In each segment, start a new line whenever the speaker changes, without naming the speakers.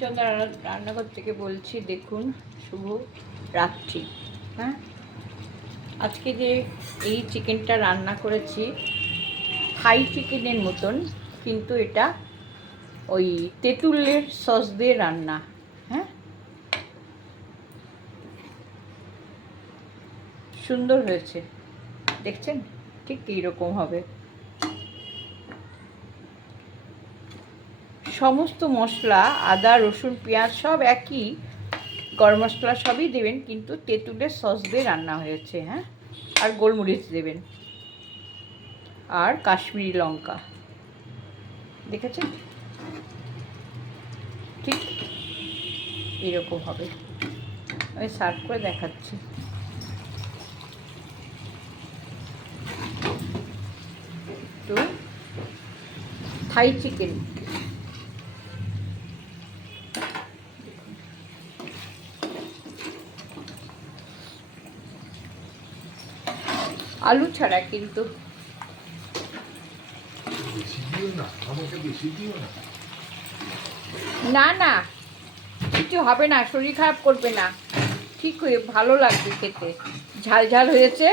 চন্দ্রা রান্নাঘর থেকে বলছি, দেখুন, শুভ রাত্রি। হ্যাঁ? আজকে যে এই চিকেনটা রান্না করেছি থাই চিকেনের মতন, কিন্তু এটা ওই তেঁতুলের সস দিয়ে রান্না। হ্যাঁ? সুন্দর হয়েছে। দেখছেন? ঠিক এইরকম হবে। সমস্ত মশলা, আদা, রসুন, পেঁয়াজ সব একই। গরম মশলা সবই দেবেন, কিন্তু তেঁতুলের সস দিয়ে রান্না হয়েছে হ্যাঁ? আর গোলমরিচ দেবেন। আর কাশ্মীরি লঙ্কা। দেখেছেন? ঠিক এরকম হবে। আমি সার্ভ করে দেখাচ্ছি। একটু থাই চিকেন আলু ছাড়া কিন্তু।
না না।
কিছু হবে না শরীর খারাপ করবে না। ঠিক হয়ে ভালো লাগবে খেতে। ঝাল ঝাল হয়েছে?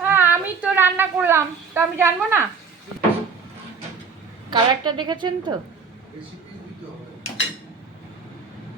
হ্যাঁ আমি তো রান্না করলাম তো আমি জানব না? কালারটা দেখেছেন তো?